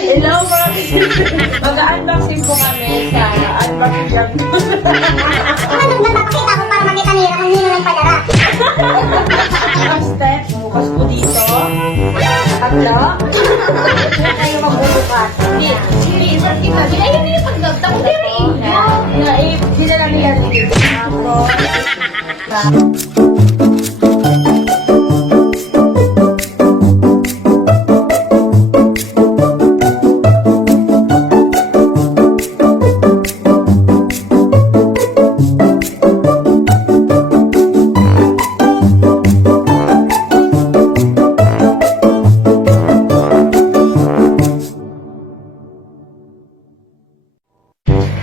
Hello mga mag-unboxing po kami sa unboxing vlog. Nagpapakita ko para makita nila kung nino ng padara. Ang step, bukas po dito. Tatlo. Kayo magbubukas. Hindi na lang yan dito.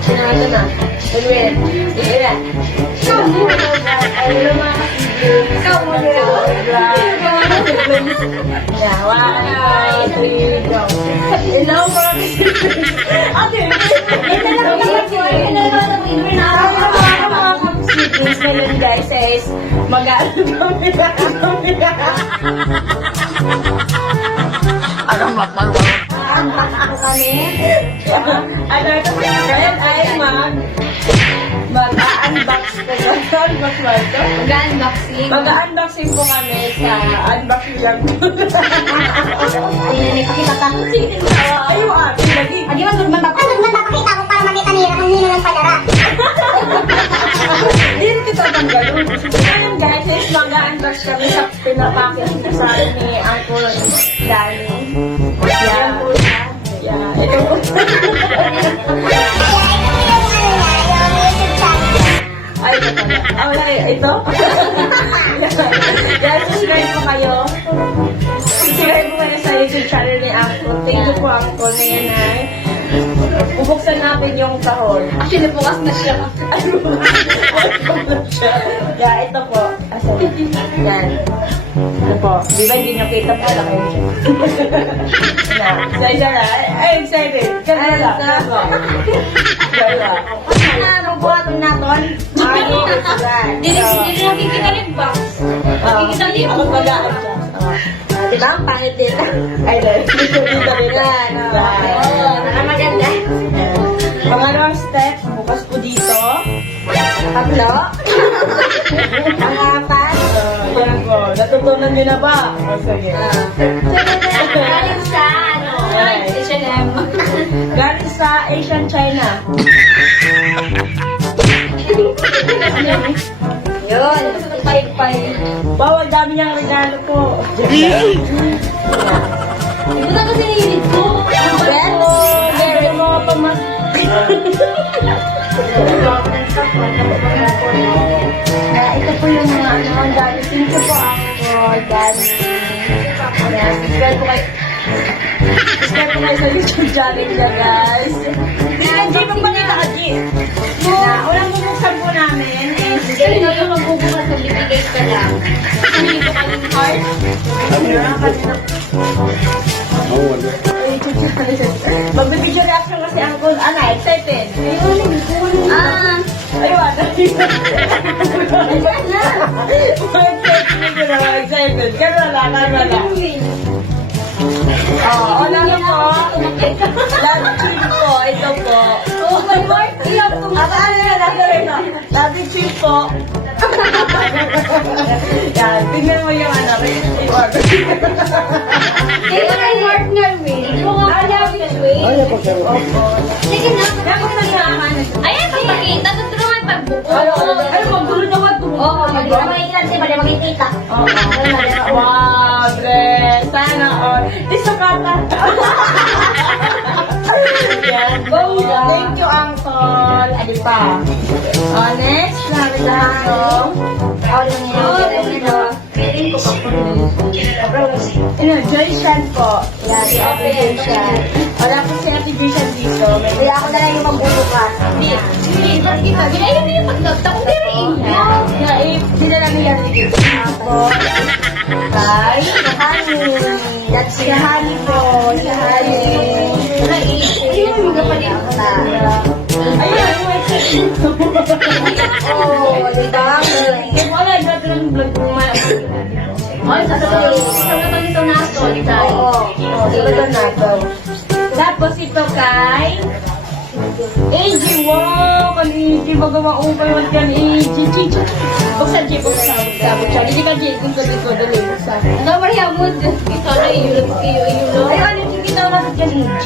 Sinangato na. Ulwin. Sige na. Hello mga kasibig. Ikaw mo na. Yeah, 1, 2, 3, go. Hello mga kasibig. Ate, ngayon guys is mag-ano kami. Ano ito ngayon ay mag-unbox ko. Mag-unboxing po kami sa unboxing vlog. Pakita ka. Ayaw ate, lagi. Nagpapakita ko para makita nila kung nino ng padara. Hindi kita tanggalon. Ngayon guys, is mag-unbox kami sa pinapakit na sa akin ni Uncle Danny. Yeah, ito po. Ay, ito pala. Ah, wala eh. Ito? Yan, subscribe po kayo. Subscribe po kayo sa YouTube channel ni Uncle. Thank you po, Uncle, na yan ay. Bubuksan natin yung kahon. Actually, bukas na siya. Yeah, ito po. Yan. Ito po. Di ba hindi nyo kita po lang yun siya? Na. Excited na. Ay, excited. Kaya lang. Kaya. Magbuhaton natin. Ay, excited. Hindi nakikita rin box. Nakikita din Ako magaan siya. Diba? Ang pangit din. Ay, dito rin. Yan. Maganda. Pangalawang step, bukas po dito. Tatlo. Pangapat. Yan po. Natutunan nyo na ba? O, sige. Galing sa H&M. Galing sa Asian China. Yun. Pay. Bawal dami niyang regalo po. Ito na kasi nilid ko. Yes. Meron mo pa mas. Ito po yung mga ang dami. Thank you po ako. Dami. Subscribe po kayo. Subscribe po kayo sa YouTube channel niya, guys. Hindi mo pa nila kaji. Unang bubuksan po namin is Kasi na yung magbubukas ng bibigay ka lang. Hindi ko kaming heart. Magbibigyo reaction kasi ang cool. Ana, excited. Ayun, excited. Ganun lang. Una na po. Last trip po. Ito po. Last trip po. Yan, tingnan mo yung ano. I-order. Ito na yung heart nga, Will. Ayaw po, sir. Sige na. Bakit nagsaman? Ayan, papakita. Tutulungan pagbuko. Ano, magulo na ba? Oo, mag-iilan siya. Bali, mag-iita. Wow, bless. Sana all. Isakata. Yan. Thank you, Uncle. Adi pa. Next, regalo. Joyshan po. Yan, si Ate Joyshan. Wala po si Ate Joyshan dito. Kaya ako na lang yung magbubukas. Hindi yung pagdagta ko din. Hindi na lang yung dito. Tapos, guys, si Honey. That's si Honey po. Si Honey. Ayun, gapalit. Ayun, Oh, diba? wala, dati lang vlog ko Ay, sasabihin. Isang naman ito na ako. Oo, talaga na daw. Tapos ito kay AG. Wow! Kan AG. Baga maupay man kan AG. Chichi. Buksan, G. Buksan. Hindi ka, G. Kung sabi ko, dali. Buksan. Ano ba yung mood? Ito na yung yulo. Ay, ano yung kita natin kan AG?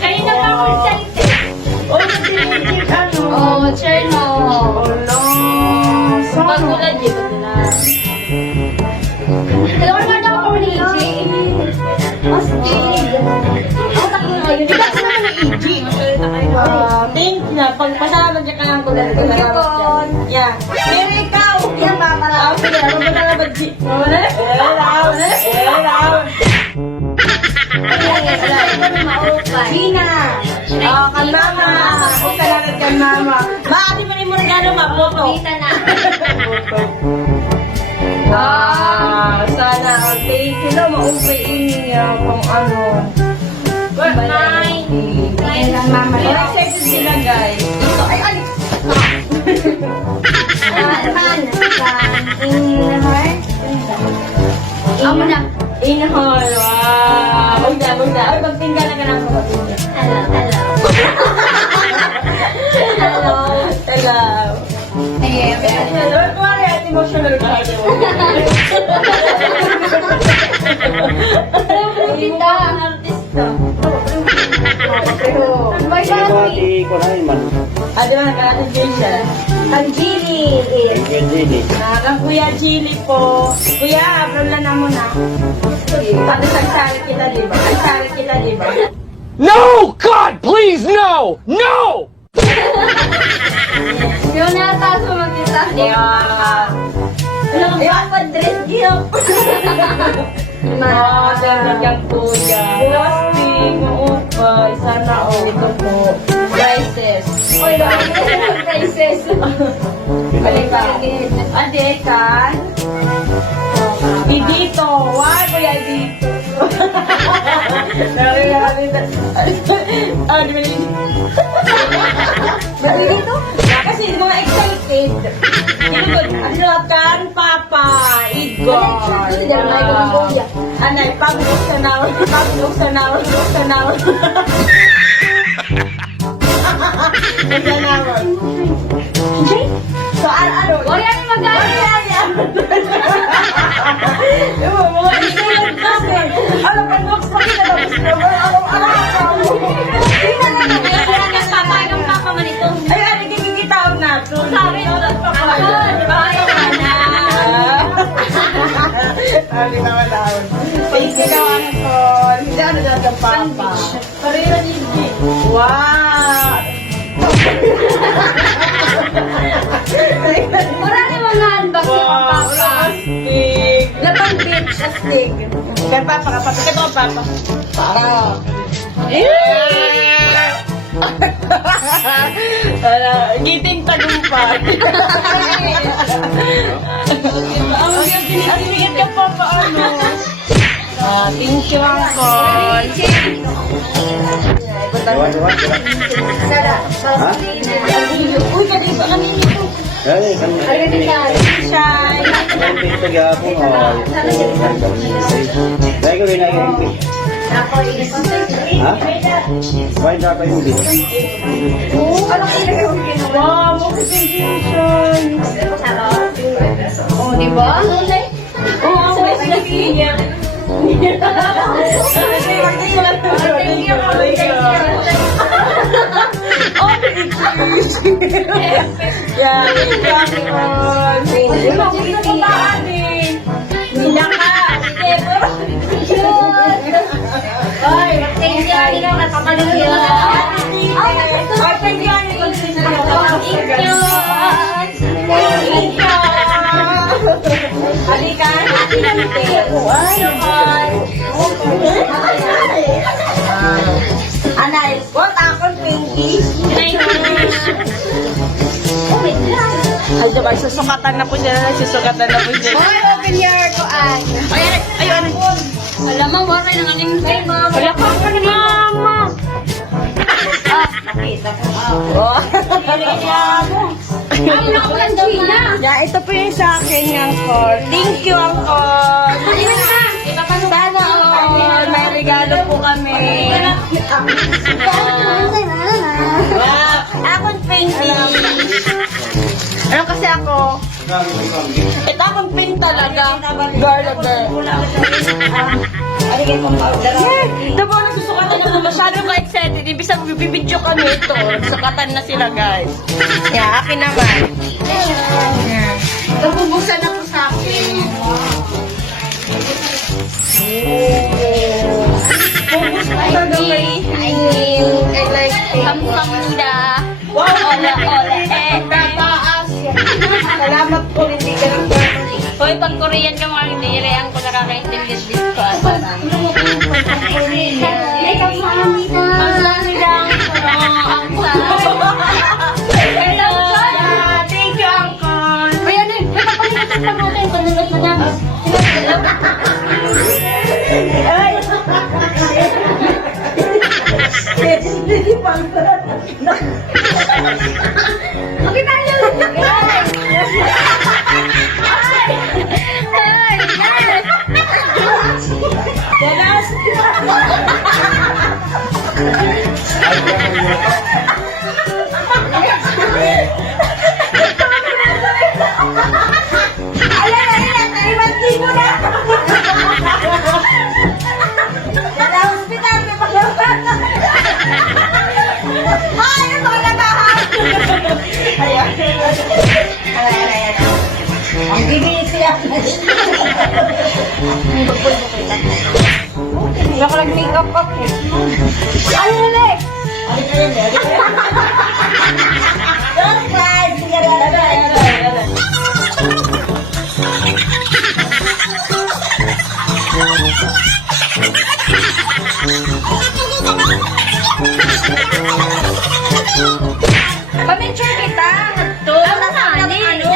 Kanina pa ako excited. Oh, nagsinig ano? Oh, Cherno. Wala. Pagulad, di ba nila? Dalawa naman ako ko ni AJ. Astig. Ako takbo na yun. Diba ako naman ng AJ? Thank you na. Pagpasalamat ka kang ko dahil salamat dyan. Yeah. Pero ikaw, yan ba para ako sila. Magpasalamat G. Wala. Gina. Kan mama. Ako salamat kan mama. Maati mo rin mo regalo maboto. Kita na. Sana. Thank you na. Maupay niya kung ano. Nine. Nine lang mama. Very excited sila guys. Ito, ay, ay. Amo na. Inhale. Wow. Magda. Ay, magtingga na ka ng kapatid. Hello, hello. Hello. Hello. Ayan, ayan. Hello. Kumari at emotional ka. Kita. Artista. May Sige parang mo ati ko na iman. Adi ba nagkakatin din siya? Ang Gili is. Hindi. Kang Kuya Gili po. Kuya, abram na mo na. Pati sagsari kita, diba? Sagsari kita, diba? No! God, please, no! No! yung nataas mo magkita. Alam mo, dress gift. Dahil kang kuya. Plastic, maupay. Sana ito po. Prices. Uy, yung prices. Balik. Ade, kan? Dito. Why, kuya, dito? Di ba dito? Kasi di mga excited. Ano kan, Papa? Igor. Anay, pabulok sa naon. Sa naon. So, ano? Uy, ano magaling? Alam ka, Nox, pakita na gusto mo. Araw-araw. Patay ng papa man ito. Ay, ano, kikikitaw na. Sabi mo, bayo ka na. Sabi naman daon. Thank you naman ko. Hindi ano dyan ang papa. Parira hindi. Wow! Marami mga unbox yung papa. Astig. Gatang bitch, astig. Kaya papa, kapatid ka to, papa. Para. Giting tagumpay. Ang bigat ka pa paano? Thank you, Uncle. Diwa. Ha? Uy, kadi ba kami nito? Dali, kan. Shy. Hindi ko gapon o. Dahil ko rin ay Ha? Why na kayo din? Wow, motivation. Oh, di ba? Oh, ang best na siya. Anay, what akong pinky? Ay, diba, susukatan na po siya. Open your kuan. Ayun. Alam mo, wala nang aling kay mama. Wala pa ako ni mama. Nakita ko. Oh. Ay, naku lang Gina. Yeah, ito po yung sa akin, Uncle. Thank you, Uncle. pinky. Ano kasi ako? Ito akong pink talaga. Girl. Ito po, nasusukatan ako. Masyado ka excited. Ibig sabihin, bibidyo kami ito. Sukatan na sila, guys. Yeah, akin naman. Nabubusan ako sa akin. I like Kamkamida. Tataas. Salamat po, hindi ka lang Hoy, pag Korean ka mga hindi, reang ko nakakaintindi this ko. Kamkamida. Ang Hello. Thank you, Uncle. Uy, ano yun? May kapalimutan pa natin. Panunod na namin. Ay! Hindi pa ang Okay tayo. Ang bibisi siya. Hindi ako nag-makeup up eh. Ano yun eh? Surprise! Sige, Pamensure kita. Ito. Ano na? Ano?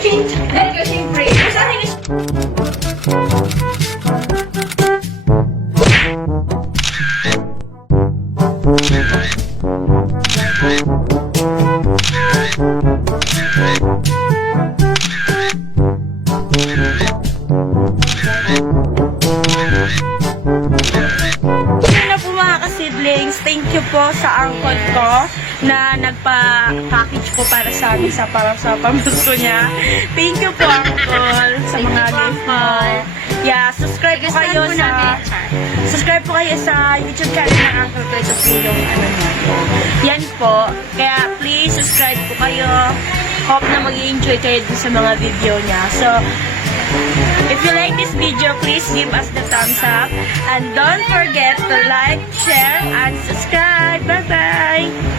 Siyempre. na po mga ka-siblings, thank you po sa uncle ko na nagpa-package po para sa amin para sa pamilya niya. Thank you po uncle sa mga gift mo. Yeah, subscribe po kayo sa YouTube channel ng uncle ko. Ito po yung ano niya. Yan po. Kaya please subscribe po kayo. Hope na mag-enjoy kayo din sa mga video niya. So, if you like this video, please give us the thumbs up. And don't forget to like, share, and subscribe. Bye-bye!